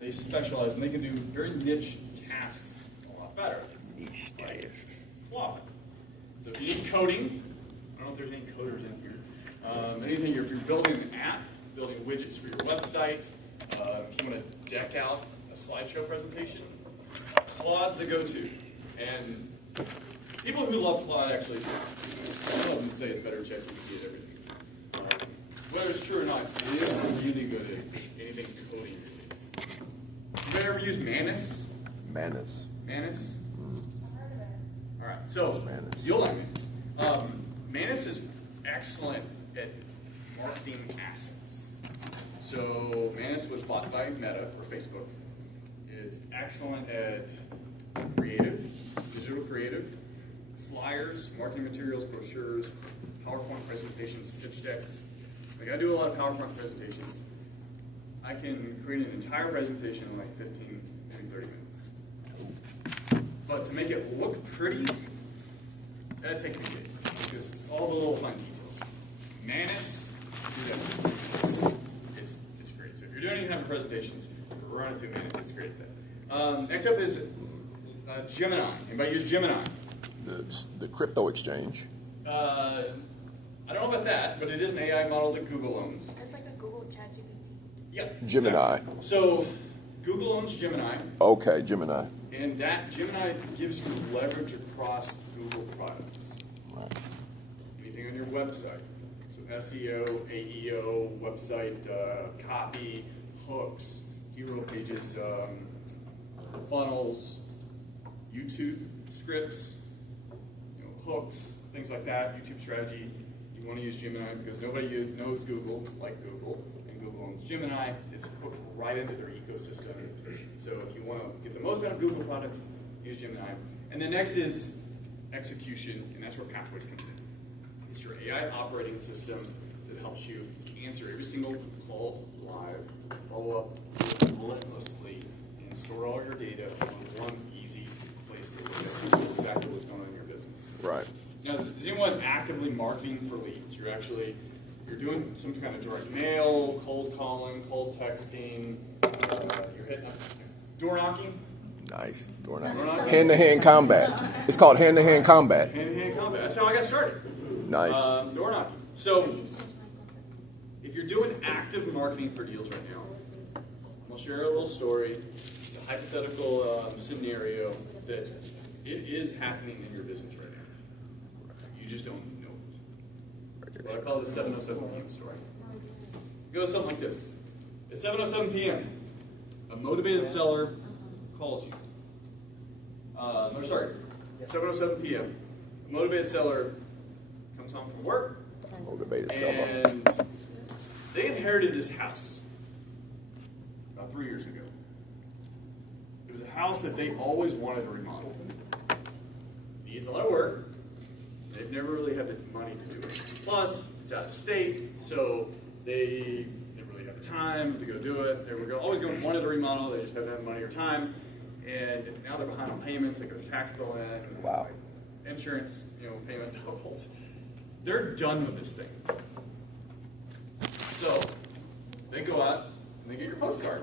They specialize and they can do very niche tasks a lot better. Niche tasks. Claude. So if you need coding, I don't know if there's any coders in here. Anything, if you're building an app, building widgets for your website, if you want to deck out a slideshow presentation, Claude's the go-to. And people who love Claude actually, some of them say it's better than ChatGPT at everything. Whether it's true or not, it is really good at anything coding related. You ever used Manus? Manus. Manus? I've heard of it. All right, so Manus. you'll like Manus. Manus is excellent at marketing assets. So Manus was bought by Meta or Facebook. It's excellent at creative, digital creative, flyers, marketing materials, brochures, PowerPoint presentations, pitch decks. Like I do a lot of PowerPoint presentations. I can create an entire presentation in like 15, maybe 30 minutes. But to make it look pretty, that takes me days. Because all the little fun details. Manus, do that. It's great. So if you're doing any kind of presentations, run it through Manus. It's great at that. Next up is Gemini. Anybody use Gemini? The crypto exchange. I don't know about that, but it is an AI model that Google owns. It's like a Google ChatGPT. Yep. Gemini. Exactly. So Google owns Gemini, Okay, Gemini. and that Gemini gives you leverage across Google products. Right. Anything on your website. So SEO, AEO, website copy, hooks, hero pages, funnels, YouTube scripts, hooks, things like that, YouTube strategy. You want to use Gemini because nobody knows Google like Google, and Google owns Gemini. It's hooked right into their ecosystem. So if you want to get the most out of Google products, use Gemini. And then next is execution, and that's where Pathways comes in. It's your AI operating system that helps you answer every single call live, follow up relentlessly, and store all your data in one easy place to look at exactly what's going on in your business. Right. Now, is anyone actively marketing for leads? You're doing some kind of direct mail, cold calling, cold texting, you're hitting up, door knocking? Nice. Door knocking? Hand-to-hand combat. It's called hand-to-hand combat. Hand-to-hand combat. That's how I got started. Nice. Door knocking. So, if you're doing active marketing for deals right now, I'll share a little story. It's a hypothetical scenario that it is happening in your business right now. You just don't know it. What I call the 7:07 p.m. story. It goes something like this. At 7:07 p.m., a motivated seller calls you. At 7:07 p.m., a motivated seller comes home from work, Motivated seller. and they inherited this house about 3 years ago. It was a house that they always wanted to remodel. It needs a lot of work. They've never really had the money to do it. Plus, it's out of state, so they didn't really have the time to go do it. They were always wanted to remodel. They just haven't had money or time. And now they're behind on payments. They got their tax bill in. And Wow. Insurance, payment doubled. They're done with this thing. So they go out and they get your postcard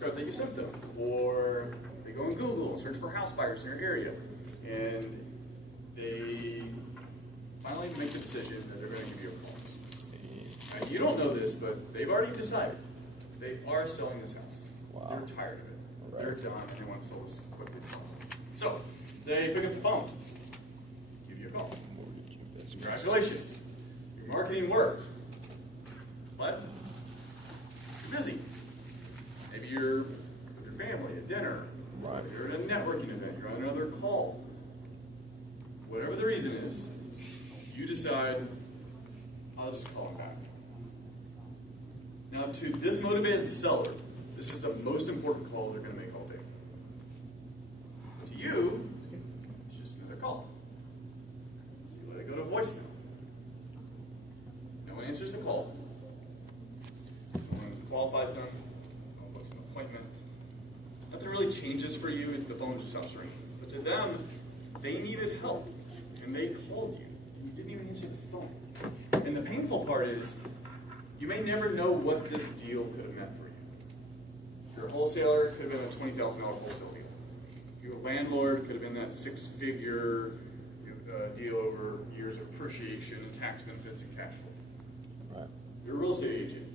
that you sent them, or they go on Google and search for house buyers in your area, and they finally make the decision that they're going to give you a call. Now, you don't know this, but they've already decided they are selling this house. Wow. They're tired of it. Right. They're done. They want to sell this quickly as possible. So they pick up the phone, give you a call. Congratulations, your marketing worked. But you're busy. Maybe you're with your family at dinner. Right. You're at a networking event. You're on another call. Whatever the reason is, you decide, I'll just call him back. Now, to this motivated seller, this is the most important call they're going to make all day. To you, it's just another call. So you let it go to voicemail. No one answers the call. No one qualifies them. No one books an appointment. Nothing really changes for you if the phone just stops ringing. But to them, they needed help, and they called you, and you didn't even answer the phone. And the painful part is, you may never know what this deal could have meant for you. you're a wholesaler, it could have been a $20,000 wholesale deal. If you're a landlord, it could have been that six-figure deal over years of appreciation and tax benefits and cash flow. Right. You're a real estate agent.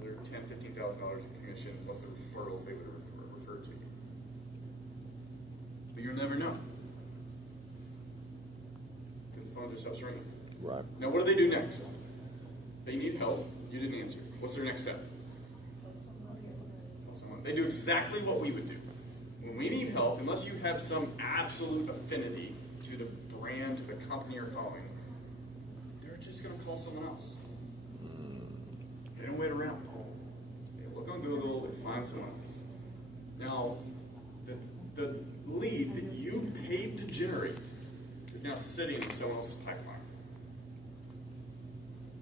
They're $10,000, $15,000 in commission plus the referrals they would have referred to you. But you'll never know. Because the phone just stops ringing. Right. Now, what do they do next? They need help. You didn't answer. What's their next step? Call someone. They do exactly what we would do. When we need help, unless you have some absolute affinity to the brand, to the company you're calling, they're just going to call someone else. They don't wait around. They look on Google, they find someone else. Now, the lead that you paid to generate is now sitting in someone else's pipeline.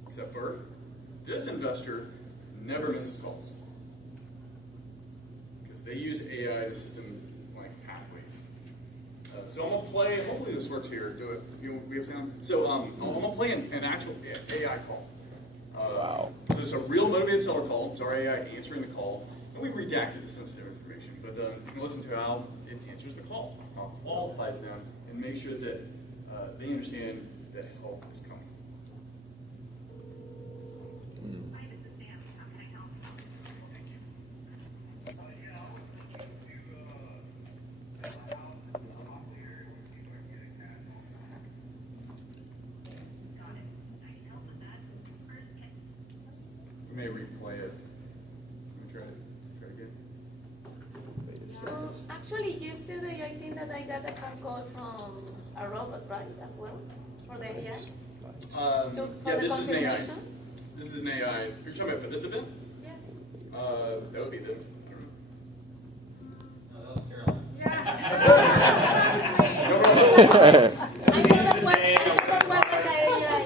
Except for this investor never misses calls. Because they use AI to assist them like pathways. So I'm going to play, hopefully this works here. Do it. We have sound? So I'm going to play an actual AI call. Wow. So it's a real motivated seller call. It's our AI answering the call. And we redacted the sensitive information. But you can listen to how it answers the call, how it qualifies them, and make sure that they understand that help is coming. We may replay it. Let me try it again. So actually yesterday I think that I got a phone call from a robot, right, as well, for the AI? Yeah, the this is an AI. confirmation? This is an AI. You're talking about for this event? Yes. That would be them. I know that was like the AI.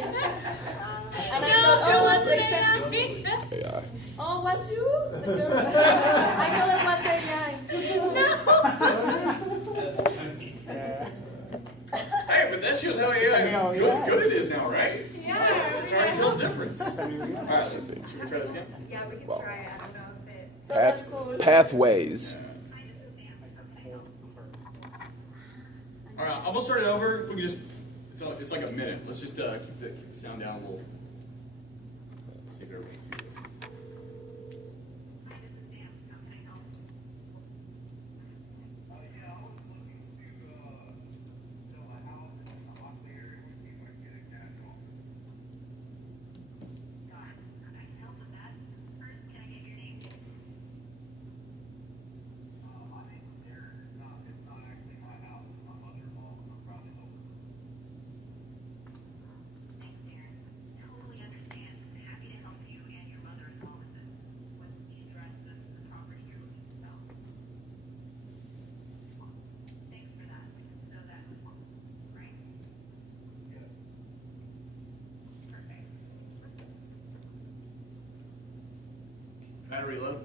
And I thought, oh, they said, AI. oh, was you? I know that was AI. Hey, but that shows how AI is good it is now, right? Yeah. It's hard to tell the difference. All right, should we try this again? Yeah, we can try it. I don't know if it. So that's cool. Pathways. All right, I'm gonna start it over. If we can just, it's like a minute. Let's just keep the sound down a little. See if everybody can hear this. Battery low.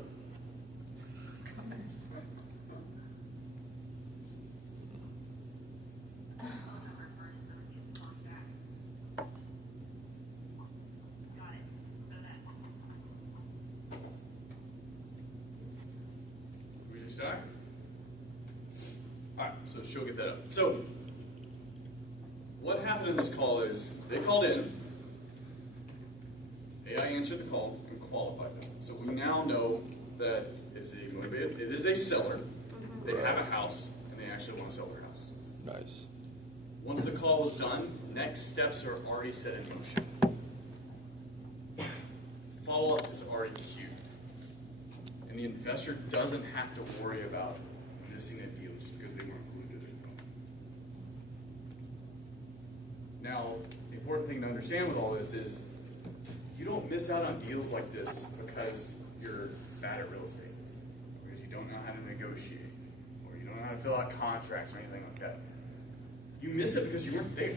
We just start? All right, so she'll get that up. So, what happened in this call is they called in, AI answered the call, and qualified them. So we now know that it's a motivated, it is a seller. They have a house, and they actually want to sell their house. Nice. Once the call was done, next steps are already set in motion. Follow-up is already queued. And the investor doesn't have to worry about missing a deal just because they weren't glued to their phone. Now, the important thing to understand with all this is you don't miss out on deals like this because you're bad at real estate, because you don't know how to negotiate, or you don't know how to fill out contracts or anything like that. You miss it because you weren't there.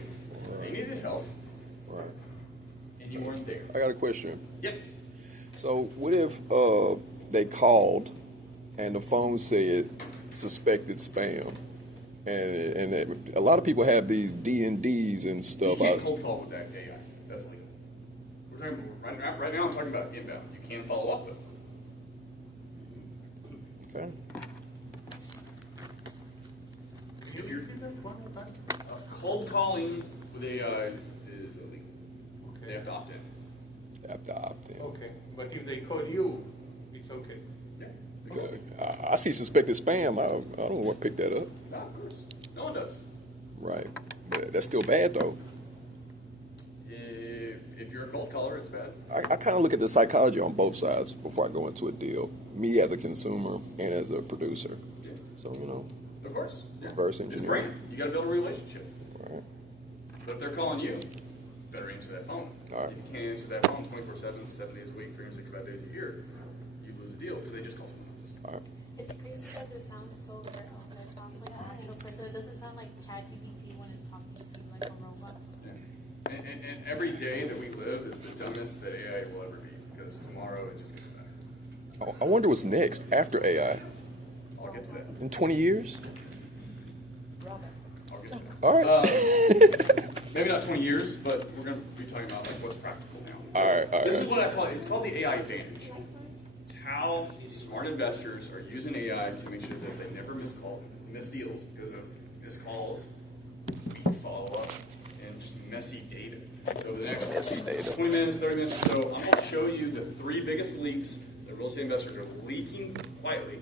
They needed help, Right. and you weren't there. I got a question. Yep. So what if they called and the phone said suspected spam, and a lot of people have these D&Ds and You stuff. can't cold call with that AI. That's legal. We're talking right now. I'm talking about inbound. You can follow up though. Okay. If you're cold calling with AI is illegal. They have to opt in. You have to opt in. Okay, but if they call you, it's okay. Yeah. Okay. I see suspected spam. I don't want to pick that up. No, of course. No one does. Right. But that's still bad, though. If you're a cold caller, it's bad. I kind of look at the psychology on both sides before I go into a deal. Me as a consumer and as a producer. Yeah. So, you know. Of course. Yeah. Reverse It's engineering. great. You got to build a relationship. Right. But if they're calling you, better answer that phone. All right. If you can't answer that phone 24/7, 7 days a week, 365 days a year, you lose a deal because they just call someone else. All right. It's crazy because it sounds so real. It sounds like an actual person. It doesn't sound like ChatGPT when it's talking to you like a robot. Yeah. And every day that we live is the dumbest that AI will ever be because tomorrow it just gets better. I wonder what's next after AI. I'll get to that. In 20 years? I'll get to that. All right. Maybe not 20 years, but we're going to be talking about like what's practical now. All right. This is what I call it. It's called the AI advantage. It's how smart investors are using AI to make sure that they never miss deals because of missed calls, weak follow-up, and just messy data. So the next Messy data. 20 minutes, 30 minutes or so, I'm going to show you the 3 biggest leaks that real estate investors are leaking quietly,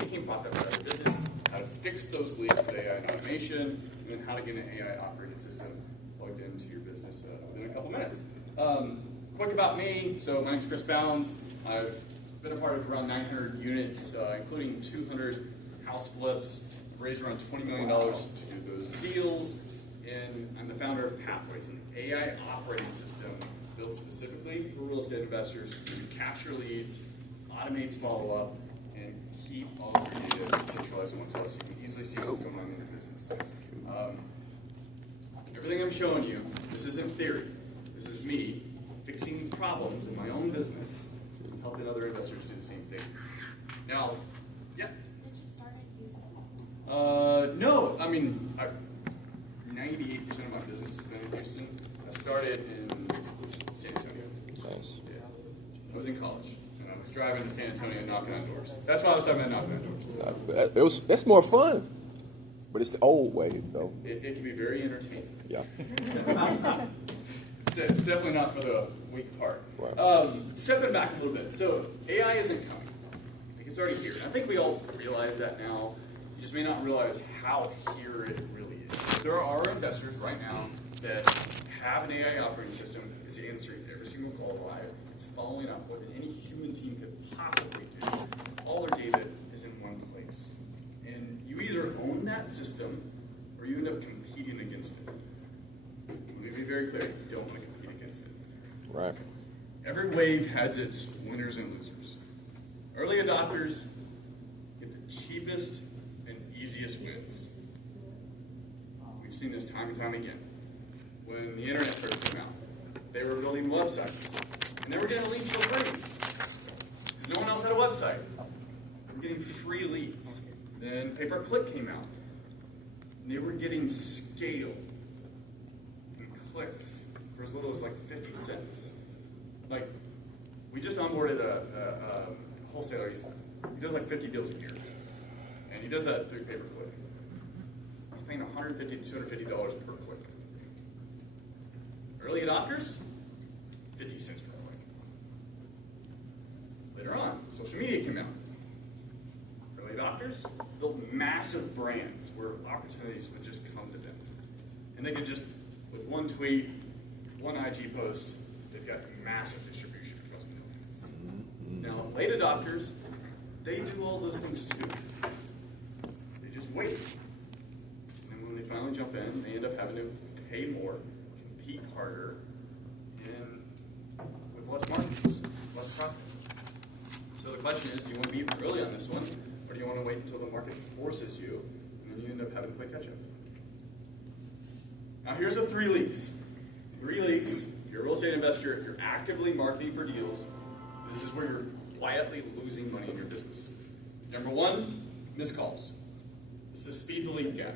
leaking profit out of their business, how to fix those leaks with AI and automation, and then how to get an AI operating system plugged into your business within a couple minutes. Quick about me. So my name's Chris Bounds. I've been a part of around 900 units, including 200 house flips. Raised around $20 million to do those deals. And I'm the founder of Pathways, an AI operating system built specifically for real estate investors to capture leads, automate follow-up, and keep all of your data centralized in one place so you can easily see what's going on in your business. Everything I'm showing you, this isn't theory. This is me fixing problems in my own business and helping other investors do the same thing. Now, yeah. Did you start in Houston? No, I mean, 98% of my business has been in Houston. I started in San Antonio. Nice. Yeah. I was in college, and I was driving to San Antonio knocking on doors. That's why I was talking about knocking on doors. That's more fun. But it's the old way, though. It can be very entertaining. Yeah. It's definitely not for the weak part. Right. Stepping back a little bit. So AI isn't coming. I think it's already here. And I think we all realize that now. You just may not realize how here it really is. There are investors right now that have an AI operating system that's answering every single call live. It's following up more than any human team could possibly do. All their data is in one place. And you either own that system or you end up competing against it. Let me be very clear, you don't want to compete against it. Right. Every wave has its winners and losers. Early adopters get the cheapest and easiest wins. We've seen this time and time again. When the internet first came out, they were building websites, and they were getting leads for free, because no one else had a website. They were getting free leads. Then pay-per-click came out, and they were getting scale and clicks for as little as like 50 cents. Like, we just onboarded a wholesaler. He does like 50 deals a year, and he does that through pay-per-click. He's paying $150 to $250 per click. Early adopters, 50 cents per click. Later on, social media came out. Early adopters built massive brands where opportunities would just come to them. And they could just, with one tweet, one IG post, they've got massive distribution across millions. Now, late adopters, they do all those things too. They just wait. And then when they finally jump in, they end up having to pay more, compete harder, and with less margins, less profit. So the question is, do you want to be early on this one, or do you want to wait until the market forces you, and then you end up having to play catch up? Now here's the 3 leaks. 3 leaks. If you're a real estate investor, if you're actively marketing for deals, this is where you're quietly losing money in your business. Number 1, missed calls. It's the speed to lead gap.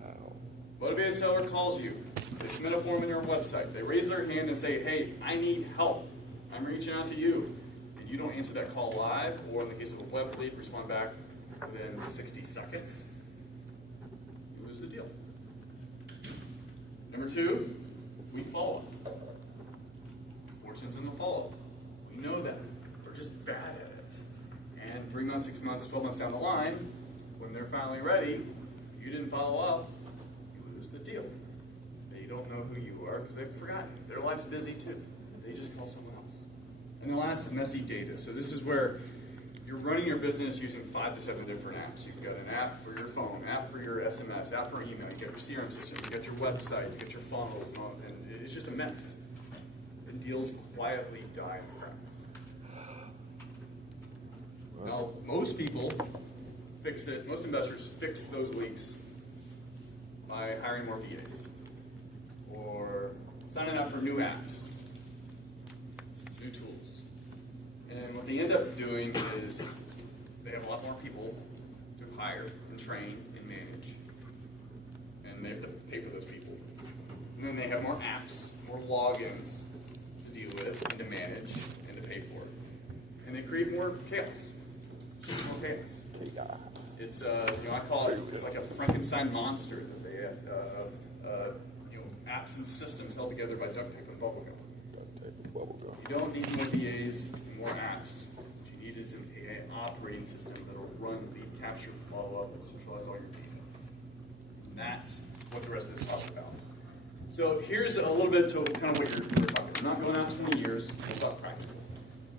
Wow. Motivated seller calls you. They submit a form on your website. They raise their hand and say, hey, I need help. I'm reaching out to you. And you don't answer that call live, or in the case of a web lead, respond back within 60 seconds, you lose the deal. Number 2, we follow up. Fortune's in the follow-up. We know that. They're just bad at it. And 3 months, 6 months, 12 months down the line, when they're finally ready, you didn't follow up, you lose the deal. They don't know who you are because they've forgotten. Their life's busy too. They just call someone else. And the last is messy data. So this is where you're running your business using 5 to 7 different apps. You've got an app for your phone, app for your SMS, app for email, you got your CRM system, you got your website, you got your funnels, and it's just a mess. And deals quietly die in the cracks. Now, most people fix it, most investors fix those leaks by hiring more VAs or signing up for new apps, new tools. And what they end up doing is they have a lot more people to hire and train and manage, and they have to pay for those people. And then they have more apps, more logins to deal with and to manage and to pay for. And they create more chaos. Just more chaos. It's I call it, it's like a Frankenstein monster that they have, apps and systems held together by duct tape and bubble gum. You don't need more VAs and more apps. What you need is an AI operating system that'll run lead capture, follow up, and centralize all your data. And that's what the rest of this talks about. So here's a little bit to kind of what you're talking. I'm not going out 20 years. It's about practical.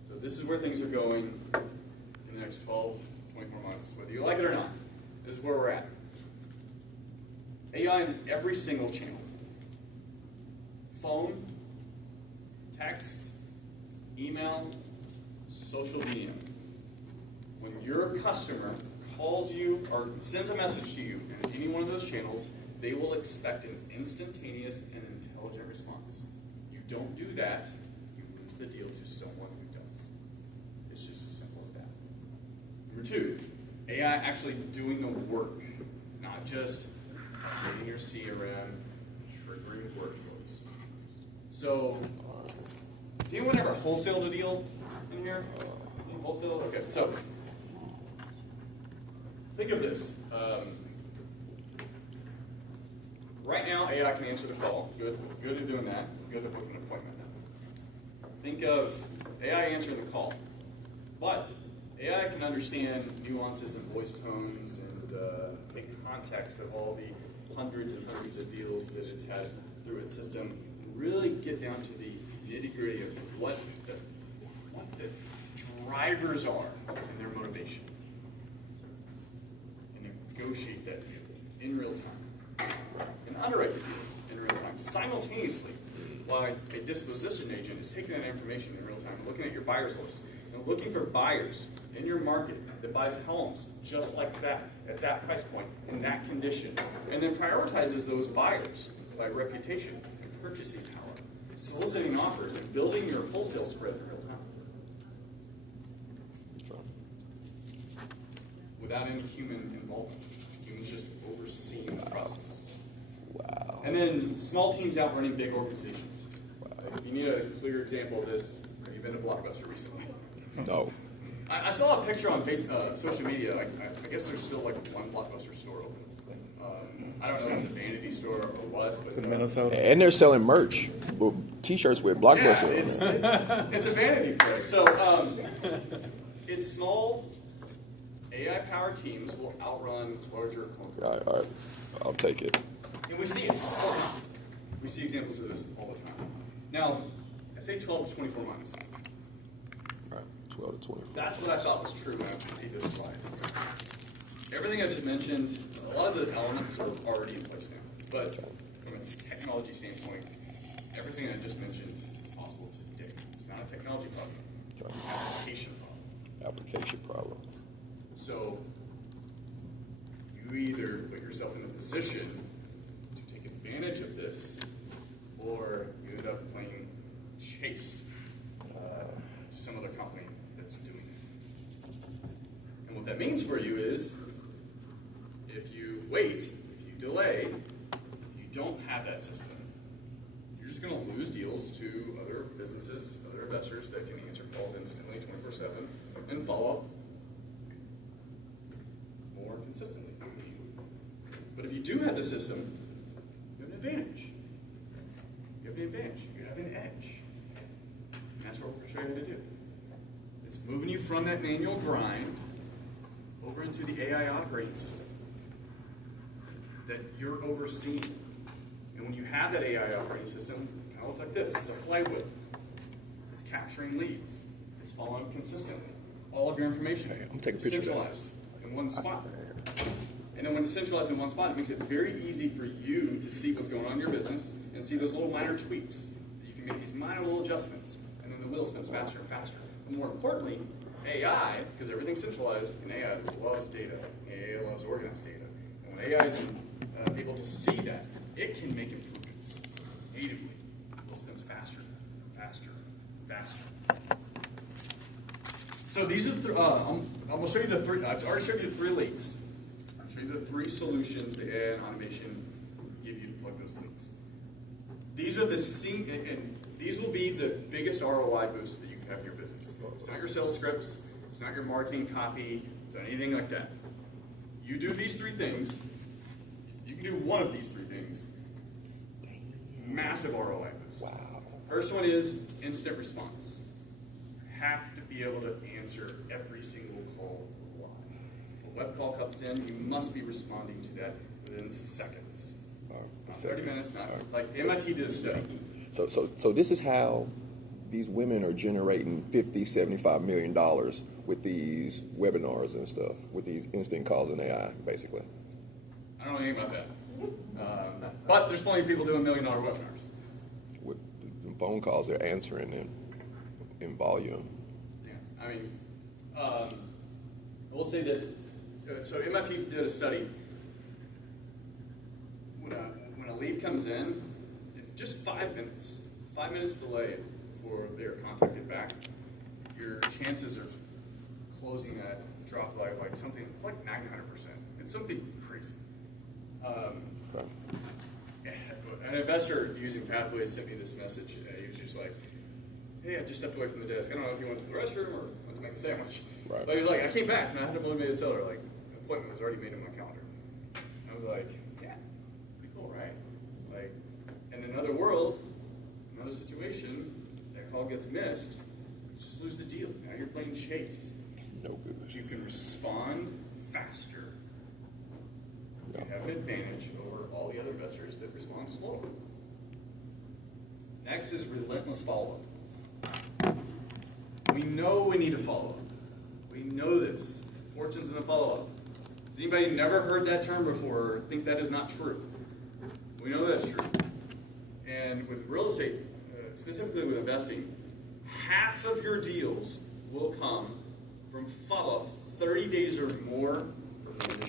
So this is where things are going in the next 12, 24 months, whether you like it or not. This is where we're at. AI in every single channel. Phone, text, email, social media. When your customer calls you or sends a message to you in any one of those channels, they will expect an instantaneous and intelligent response. You don't do that, you lose the deal to someone who does. It's just as simple as that. Number 2, AI actually doing the work, not just updating your CRM, triggering workflows. So, does anyone ever wholesale a deal in here? Any wholesale? Okay, so think of this. Right now, AI can answer the call. Good at doing that. Good at booking an appointment. Think of AI answering the call. But AI can understand nuances and voice tones and make context of all the hundreds and hundreds of deals that it's had through its system. Really get down to the nitty-gritty of what the drivers are and their motivation. And negotiate that deal in real time. And underwrite the deal in real time. Simultaneously, while a disposition agent is taking that information in real time, looking at your buyers list, and looking for buyers in your market that buys homes just like that, at that price point, in that condition, and then prioritizes those buyers by reputation and purchasing power, soliciting offers, and building your wholesale spread in real time. Without any human involvement. Humans just overseeing the process. Wow. And then small teams outrunning big organizations. If you need a clear example of this, have you been to Blockbuster recently? No. I saw a picture on social media. I guess there's still like one Blockbuster store open. I don't know if it's a vanity store or what. But, In Minnesota. And they're selling merch, T-shirts with Blockbuster. Yeah, it's a vanity place. So it's small AI-powered teams will outrun larger companies. All right, I'll take it. And we see it all the time. We see examples of this all the time. Now, I say 12 to 24 months. All right, 12 to 24. That's what I thought was true when I made this slide. Everything I just mentioned, a lot of the elements are already in place now. But from a technology standpoint, everything I just mentioned is possible today. It's not a technology problem. It's an application problem. Application problem. So you either put yourself in a position to take advantage of this, or you end up playing chase to some other company that's doing it. And what that means for you is, if you wait, if you delay, if you don't have that system, you're just going to lose deals to other businesses, other investors that can answer calls instantly 24/7 and follow up more consistently. But if you do have the system, you have an advantage. You have an advantage. You have an edge. And that's what we're going to show you how to do. It's moving you from that manual grind over into the AI operating system that you're overseeing. And when you have that AI operating system, it kind of looks like this. It's a flywheel. It's capturing leads. It's following up consistently. All of your information I'm taking a picture of that. centralized in one spot. And then when it's centralized in one spot, it makes it very easy for you to see what's going on in your business and see those little minor tweaks. You can make these minor little adjustments, and then the wheel spins faster and faster. And more importantly, AI, because everything's centralized, and AI loves data. AI loves organized data. And when AI is able to see that, it can make improvements natively. The wheel spins faster, faster, faster. So these are the I'm going to show you the three. I've already showed you the 3 leaks. I'll show you the 3 solutions the AI and automation give you to plug those leaks. These are and these will be the biggest ROI boost that you can have in your business. It's not your sales scripts. It's not your marketing copy. It's not anything like that. You do these 3 things. You can do one of these 3 things. Massive ROI boost. Wow. First one is instant response. You have to be able to answer every single call live. If a web call comes in, you must be responding to that within seconds. Not 30 minutes, not like MIT did a study. So this is how these women are generating $50, $75 million with these webinars and stuff, with these instant calls and AI, basically. I don't know anything about that. But there's plenty of people doing $1 million webinars. With the phone calls, they're answering in volume. Yeah, I mean, I will say that, so MIT did a study. When a lead comes in, if just 5 minutes delay before they're contacted back, your chances of closing that drop by like something, it's like 900%. It's something crazy. Okay. An investor using Pathways sent me this message. He was just like, hey, I just stepped away from the desk. I don't know if you went to the restroom or went to make a sandwich. Right. But he was like, I came back and I had a motivated seller. Like, the appointment was already made in my calendar. I was like, yeah, pretty cool, right? Like, in another world, another situation, that call gets missed, you just lose the deal. Now you're playing chase. No good. You can respond faster. You have an advantage over all the other investors that respond slower. Next is relentless follow-up. We know we need to follow up. We know this. Fortune's in the follow-up. Has anybody never heard that term before or think that is not true? We know that's true. And with real estate, specifically with investing, half of your deals will come from follow-up 30 days or more from the initial